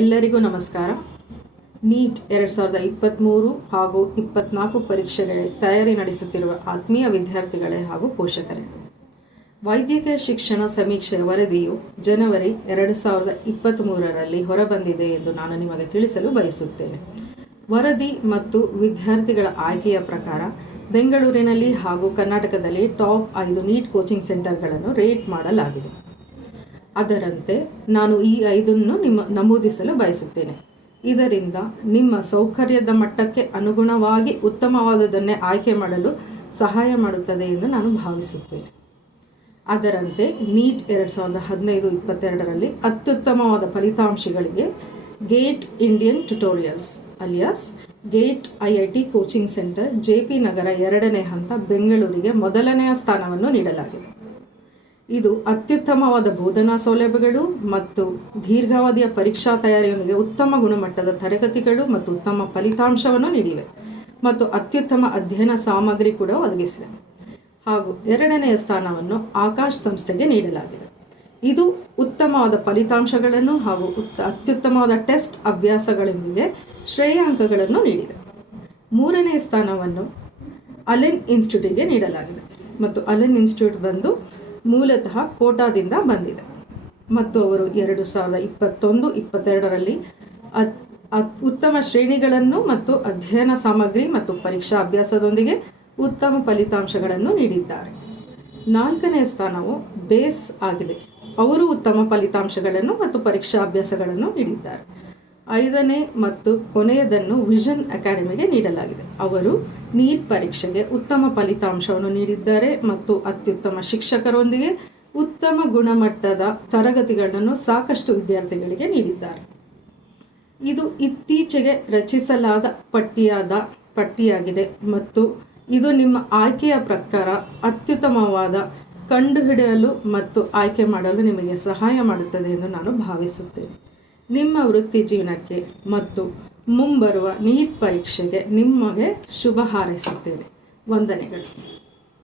ಎಲ್ಲರಿಗೂ ನಮಸ್ಕಾರ. ನೀಟ್ ಎರಡು ಸಾವಿರದ ಇಪ್ಪತ್ತ್ಮೂರು ಹಾಗೂ ಇಪ್ಪತ್ನಾಲ್ಕು ಪರೀಕ್ಷೆಗಳೇ ತಯಾರಿ ನಡೆಸುತ್ತಿರುವ ಆತ್ಮೀಯ ವಿದ್ಯಾರ್ಥಿಗಳೇ ಹಾಗೂ ಪೋಷಕರೇ. ವೈದ್ಯಕೀಯ ಶಿಕ್ಷಣ ಸಮೀಕ್ಷೆಯ ವರದಿಯು ಜನವರಿ ಎರಡು ಸಾವಿರದ ಇಪ್ಪತ್ತ್ಮೂರರಲ್ಲಿ ಹೊರಬಂದಿದೆ ಎಂದು ನಾನು ನಿಮಗೆ ತಿಳಿಸಲು ಬಯಸುತ್ತೇನೆ. ವರದಿ ಮತ್ತು ವಿದ್ಯಾರ್ಥಿಗಳ ಆಯ್ಕೆಯ ಪ್ರಕಾರ ಬೆಂಗಳೂರಿನಲ್ಲಿ ಹಾಗೂ ಕರ್ನಾಟಕದಲ್ಲಿ ಟಾಪ್ ಐದು ನೀಟ್ ಕೋಚಿಂಗ್ ಸೆಂಟರ್ಗಳನ್ನು ರೇಟ್ ಮಾಡಲಾಗಿದೆ. ಅದರಂತೆ ನಾನು ಈ ಐದನ್ನು ನಿಮ್ಮ ನಮೂದಿಸಲು ಬಯಸುತ್ತೇನೆ. ಇದರಿಂದ ನಿಮ್ಮ ಸೌಕರ್ಯದ ಮಟ್ಟಕ್ಕೆ ಅನುಗುಣವಾಗಿ ಉತ್ತಮವಾದದನ್ನೇ ಆಯ್ಕೆ ಮಾಡಲು ಸಹಾಯ ಮಾಡುತ್ತದೆ ಎಂದು ನಾನು ಭಾವಿಸುತ್ತೇನೆ. ಅದರಂತೆ ನೀಟ್ ಎರಡು ಸಾವಿರದ ಹದಿನೈದು ಇಪ್ಪತ್ತೆರಡರಲ್ಲಿ ಅತ್ಯುತ್ತಮವಾದ ಫಲಿತಾಂಶಗಳಿಗೆ Gate Indian tutorials alias, Gate I I T coaching centre J P Nagar ಎರಡನೇ ಹಂತ ಬೆಂಗಳೂರಿಗೆ ಮೊದಲನೆಯ ಸ್ಥಾನವನ್ನು ನೀಡಲಾಗಿದೆ. ಇದು ಅತ್ಯುತ್ತಮವಾದ ಬೋಧನಾ ಸೌಲಭ್ಯಗಳು ಮತ್ತು ದೀರ್ಘಾವಧಿಯ ಪರೀಕ್ಷಾ ತಯಾರಿಯೊಂದಿಗೆ ಉತ್ತಮ ಗುಣಮಟ್ಟದ ತರಗತಿಗಳು ಮತ್ತು ಉತ್ತಮ ಫಲಿತಾಂಶವನ್ನು ನೀಡಿವೆ ಮತ್ತು ಅತ್ಯುತ್ತಮ ಅಧ್ಯಯನ ಸಾಮಗ್ರಿ ಕೂಡ ಒದಗಿಸಿದೆ. ಹಾಗೂ ಎರಡನೆಯ ಸ್ಥಾನವನ್ನು ಆಕಾಶ್ ಸಂಸ್ಥೆಗೆ ನೀಡಲಾಗಿದೆ. ಇದು ಉತ್ತಮವಾದ ಫಲಿತಾಂಶಗಳನ್ನು ಹಾಗೂ ಉತ್ತ, ಅತ್ಯುತ್ತಮವಾದ ಟೆಸ್ಟ್ ಅಭ್ಯಾಸಗಳೊಂದಿಗೆ ಶ್ರೇಯಾಂಕಗಳನ್ನು ನೀಡಿದೆ. ಮೂರನೇ ಸ್ಥಾನವನ್ನು ಅಲೆನ್ ಇನ್ಸ್ಟಿಟ್ಯೂಟಿಗೆ ನೀಡಲಾಗಿದೆ. ಮತ್ತು ಅಲೆನ್ ಇನ್ಸ್ಟಿಟ್ಯೂಟ್ ಬಂದು ಮೂಲತಃ ಕೋಟಾದಿಂದ ಬಂದಿದೆ. ಮತ್ತು ಅವರು ಎರಡು ಸಾವಿರದ ಇಪ್ಪತ್ತೊಂದು, ಇಪ್ಪತ್ತೆರಡರಲ್ಲಿ ಉತ್ತಮ ಶ್ರೇಣಿಗಳನ್ನು ಮತ್ತು ಅಧ್ಯಯನ ಸಾಮಗ್ರಿ ಮತ್ತು ಪರೀಕ್ಷಾ ಅಭ್ಯಾಸದೊಂದಿಗೆ ಉತ್ತಮ ಫಲಿತಾಂಶಗಳನ್ನು ನೀಡಿದ್ದಾರೆ. ನಾಲ್ಕನೇ ಸ್ಥಾನವು ಬೇಸ್ ಆಗಿದೆ. ಅವರು ಉತ್ತಮ ಫಲಿತಾಂಶಗಳನ್ನು ಮತ್ತು ಪರೀಕ್ಷಾ ಅಭ್ಯಾಸಗಳನ್ನು ನೀಡಿದ್ದಾರೆ. ಐದನೇ ಮತ್ತು ಕೊನೆಯದನ್ನು ವಿಷನ್ ಅಕಾಡೆಮಿಗೆ ನೀಡಲಾಗಿದೆ. ಅವರು ನೀಟ್ ಪರೀಕ್ಷೆಗೆ ಉತ್ತಮ ಫಲಿತಾಂಶವನ್ನು ನೀಡಿದ್ದಾರೆ ಮತ್ತು ಅತ್ಯುತ್ತಮ ಶಿಕ್ಷಕರೊಂದಿಗೆ ಉತ್ತಮ ಗುಣಮಟ್ಟದ ತರಗತಿಗಳನ್ನು ಸಾಕಷ್ಟು ವಿದ್ಯಾರ್ಥಿಗಳಿಗೆ ನೀಡಿದ್ದಾರೆ. ಇದು ಇತ್ತೀಚೆಗೆ ರಚಿಸಲಾದ ಪಟ್ಟಿಯಾದ ಪಟ್ಟಿಯಾಗಿದೆ ಮತ್ತು ಇದು ನಿಮ್ಮ ಆಯ್ಕೆಯ ಪ್ರಕಾರ ಅತ್ಯುತ್ತಮವಾದ ಕಂಡುಹಿಡಿಯಲು ಮತ್ತು ಆಯ್ಕೆ ಮಾಡಲು ನಿಮಗೆ ಸಹಾಯ ಮಾಡುತ್ತದೆ ಎಂದು ನಾನು ಭಾವಿಸುತ್ತೇನೆ. ನಿಮ್ಮ ವೃತ್ತಿ ಜೀವನಕ್ಕೆ ಮತ್ತು ಮುಂಬರುವ ನೀಟ್ ಪರೀಕ್ಷೆಗೆ ನಿಮಗೆ ಶುಭ ಹಾರೈಸುತ್ತೇನೆ. ವಂದನೆಗಳು.